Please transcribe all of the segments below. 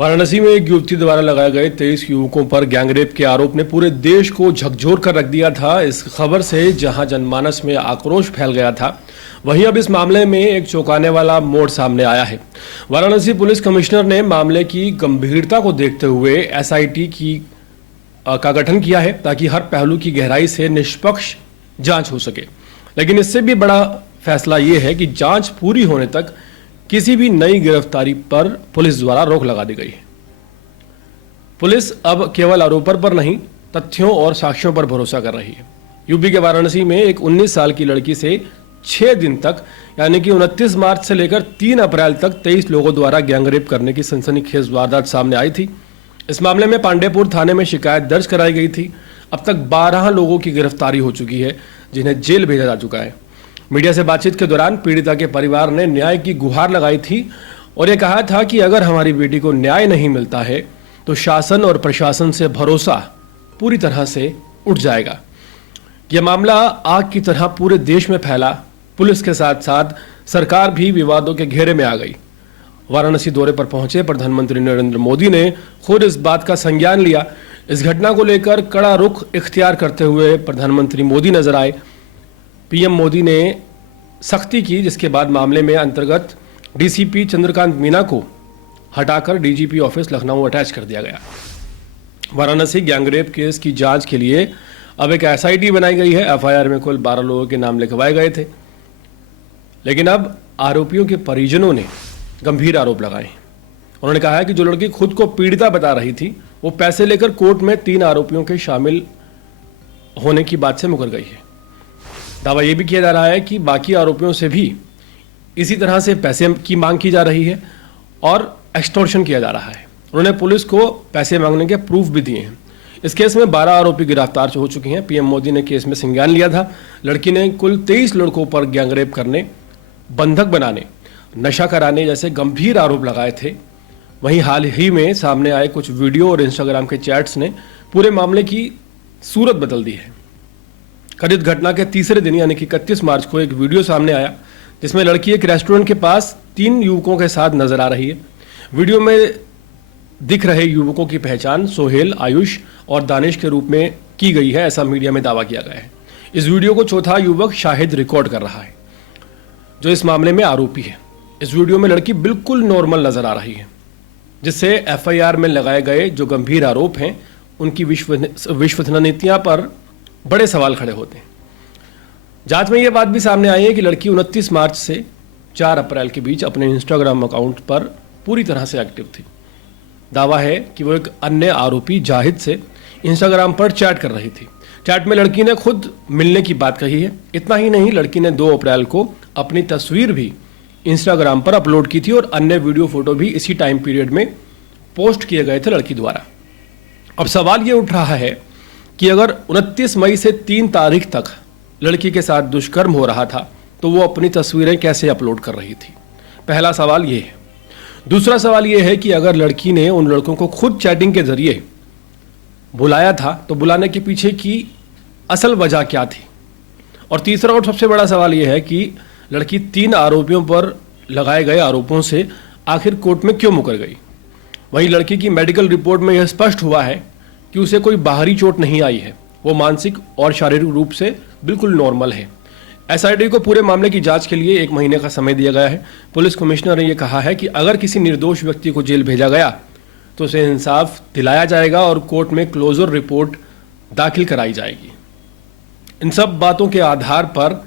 वाराणसी में एक युवती द्वारा लगाए गए 23 युवकों पर गैंगरेप के आरोप ने पूरे देश को झकझोर कर रख दिया था। इस खबर से जहां जनमानस में आक्रोश फैल गया था, वहीं अब इस मामले में एक चौंकाने वाला मोड़ सामने आया है। वाराणसी पुलिस कमिश्नर ने मामले की गंभीरता को देखते हुए एसआईटी का गठन किया है ताकि हर पहलू की गहराई से निष्पक्ष जांच हो सके। लेकिन इससे भी बड़ा फैसला ये है कि जांच पूरी होने तक किसी भी नई गिरफ्तारी पर पुलिस द्वारा रोक लगा दी गई है। पुलिस अब केवल आरोपों पर नहीं, तथ्यों और साक्ष्यों पर भरोसा कर रही है। यूपी के वाराणसी में एक 19 साल की लड़की से 6 दिन तक यानी कि 29 मार्च से लेकर 3 अप्रैल तक 23 लोगों द्वारा गैंगरेप करने की सनसनीखेज वारदात सामने आई थी। इस मामले में पांडेपुर थाने में शिकायत दर्ज कराई गई थी। अब तक 12 लोगों की गिरफ्तारी हो चुकी है, जिन्हें जेल भेजा जा चुका है। मीडिया से बातचीत के दौरान पीड़िता के परिवार ने न्याय की गुहार लगाई थी और यह कहा था कि अगर हमारी बेटी को न्याय नहीं मिलता है तो शासन और प्रशासन से भरोसा पूरी तरह से उठ जाएगा। यह मामला आग की तरह पूरे देश में फैला। पुलिस के साथ साथ सरकार भी विवादों के घेरे में आ गई। वाराणसी दौरे पर पहुंचे प्रधानमंत्री नरेंद्र मोदी ने खुद इस बात का संज्ञान लिया। इस घटना को लेकर कड़ा रुख इख्तियार करते हुए प्रधानमंत्री मोदी नजर आए। पीएम मोदी ने सख्ती की, जिसके बाद मामले में अंतर्गत डीसीपी चंद्रकांत मीना को हटाकर डीजीपी ऑफिस लखनऊ अटैच कर दिया गया। वाराणसी गैंगरेप केस की जांच के लिए अब एक एसआईटी बनाई गई है। एफआईआर में कुल 12 लोगों के नाम लिखवाए गए थे, लेकिन अब आरोपियों के परिजनों ने गंभीर आरोप लगाए। उन्होंने कहा है कि जो लड़की खुद को पीड़िता बता रही थी, वो पैसे लेकर कोर्ट में 3 आरोपियों के शामिल होने की बात से मुकर गई है। दावा यह भी किया जा रहा है कि बाकी आरोपियों से भी इसी तरह से पैसे की मांग की जा रही है और एक्सटॉर्शन किया जा रहा है। उन्होंने पुलिस को पैसे मांगने के प्रूफ भी दिए हैं। इस केस में 12 आरोपी गिरफ्तार हो चुके हैं। पीएम मोदी ने केस में संज्ञान लिया था। लड़की ने कुल 23 लड़कों पर गैंगरेप करने, बंधक बनाने, नशा कराने जैसे गंभीर आरोप लगाए थे। वहीं हाल ही में सामने आए कुछ वीडियो और इंस्टाग्राम के चैट्स ने पूरे मामले की सूरत बदल दी है। कथित घटना के तीसरे दिन यानी कि 31 मार्च को एक वीडियो सामने आया, जिसमें लड़की एक रेस्टोरेंट के पास 3 युवकों के साथ नजर आ रही है। वीडियो में दिख रहे युवकों की पहचान सोहेल, आयुष और दानिश के रूप में की गई है, ऐसा मीडिया में दावा किया गया है। इस वीडियो को चौथा युवक शाहिद रिकॉर्ड कर रहा है, जो इस मामले में आरोपी है। इस वीडियो में लड़की बिल्कुल नॉर्मल नजर आ रही है, जिससे एफआईआर में लगाए गए जो गंभीर आरोप हैं उनकी विश्वसनीयता पर बड़े सवाल खड़े होते हैं। जांच में यह बात भी सामने आई है कि लड़की 29 मार्च से 4 अप्रैल के बीच अपने इंस्टाग्राम अकाउंट पर पूरी तरह से एक्टिव थी। दावा है कि वो एक अन्य आरोपी जाहिद से इंस्टाग्राम पर चैट कर रही थी। चैट में लड़की ने खुद मिलने की बात कही है। इतना ही नहीं, लड़की ने 2 अप्रैल को अपनी तस्वीर भी इंस्टाग्राम पर अपलोड की थी और अन्य वीडियो फोटो भी इसी टाइम पीरियड में पोस्ट किए गए थे लड़की द्वारा। अब सवाल ये उठ रहा है कि अगर 29 मई से 3 तारीख तक लड़की के साथ दुष्कर्म हो रहा था तो वो अपनी तस्वीरें कैसे अपलोड कर रही थी। पहला सवाल ये है। दूसरा सवाल ये है कि अगर लड़की ने उन लड़कों को खुद चैटिंग के जरिए बुलाया था तो बुलाने के पीछे की असल वजह क्या थी। और तीसरा और सबसे बड़ा सवाल ये है कि लड़की 3 आरोपियों पर लगाए गए आरोपों से आखिर कोर्ट में क्यों मुकर गई। वहीं लड़की की मेडिकल रिपोर्ट में यह स्पष्ट हुआ है कि उसे कोई बाहरी चोट नहीं आई है, वो मानसिक और शारीरिक रूप से बिल्कुल नॉर्मल है। एसआईटी को पूरे मामले की जांच के लिए 1 महीने का समय दिया गया है। पुलिस कमिश्नर ने यह कहा है कि अगर किसी निर्दोष व्यक्ति को जेल भेजा गया तो उसे इंसाफ दिलाया जाएगा और कोर्ट में क्लोजर रिपोर्ट दाखिल कराई जाएगी। इन सब बातों के आधार पर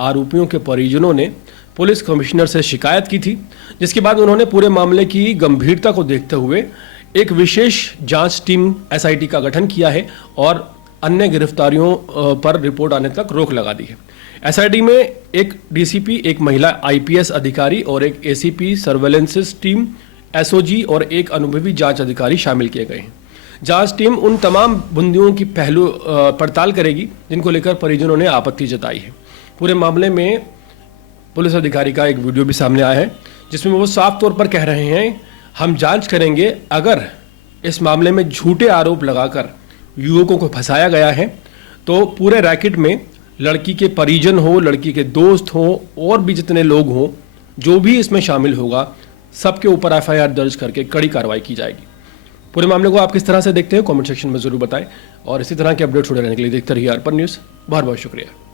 आरोपियों के परिजनों ने पुलिस कमिश्नर से शिकायत की थी, जिसके बाद उन्होंने पूरे मामले की गंभीरता को देखते हुए एक विशेष जांच टीम एसआईटी का गठन किया है और अन्य गिरफ्तारियों पर रिपोर्ट आने तक रोक लगा दी है। एसआईटी में एक डीसीपी, एक महिला आईपीएस अधिकारी और एक एसीपी सर्वेलेंस टीम, एसओजी और एक अनुभवी जांच अधिकारी शामिल किए गए हैं। जांच टीम उन तमाम बंदियों की पहलू पड़ताल करेगी जिनको लेकर परिजनों ने आपत्ति जताई है। पूरे मामले में पुलिस अधिकारी का एक वीडियो भी सामने आया है, जिसमें वो साफ तौर पर कह रहे हैं, हम जांच करेंगे, अगर इस मामले में झूठे आरोप लगाकर युवकों को फंसाया गया है तो पूरे रैकेट में लड़की के परिजन हो, लड़की के दोस्त हों और भी जितने लोग हों, जो भी इसमें शामिल होगा, सबके ऊपर एफआईआर दर्ज करके कड़ी कार्रवाई की जाएगी। पूरे मामले को आप किस तरह से देखते हैं कमेंट सेक्शन में जरूर बताएं और इसी तरह के अपडेट जुड़े रहने के लिए देखते रहिए अर्पण न्यूज़। बहुत बहुत शुक्रिया।